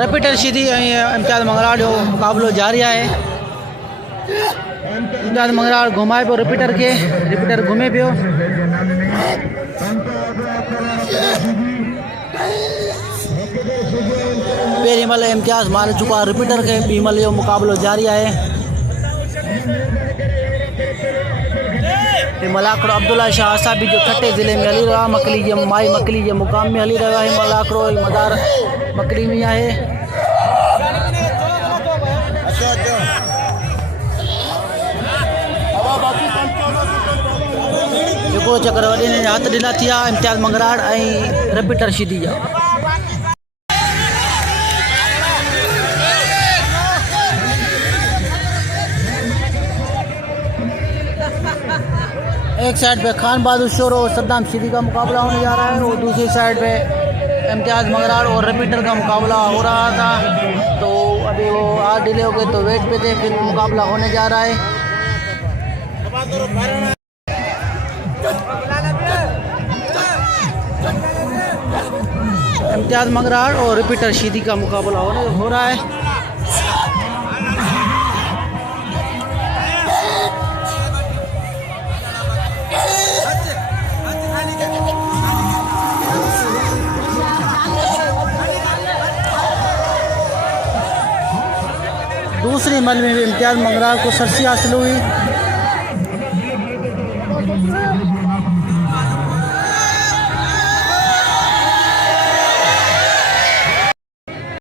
Repeat Rashidi इम्तियाज़ मंगराड़ जो मुकाबलो जारी है। इम्तियाज़ मंगराड़ घुमाए पियो रिपीटर के, रिपीटर घुमे पियो। पहिरीं महिल इम्तियाज़ मारे चुका रिपीटर के, ॿी महिल जो मुकाबलो जारी है। मलाकड़ो अब्दुल्ला शाह आसाबी जो छठे ज़िले में हली रहा, मकली जे माई मकली जे मुकाम में हली रहा है। मलाकड़ो मदार मकली में है। हिकिड़ो चक्कर वॾे ने हथ ॾिना थिया इम्तियाज़ मंगराड़ ऐं रिपीट रशीदी जा। एक साइड पे खान बहादुर शोर और सद्दाम शीरी का मुकाबला होने जा रहा है और दूसरी साइड पे इम्तियाज़ मंगराड़ और रिपीटर का मुकाबला हो रहा था। तो अभी वो आज डिले हो गए तो वेट पे थे, फिर मुकाबला होने जा रहा है। इम्तियाज़ मंगराड़ और रिपीटर शीदी का मुकाबला हो रहा है। दूसरी मल में भी इम्तियाज़ मंगराड़ को सरसी हासिल हुई।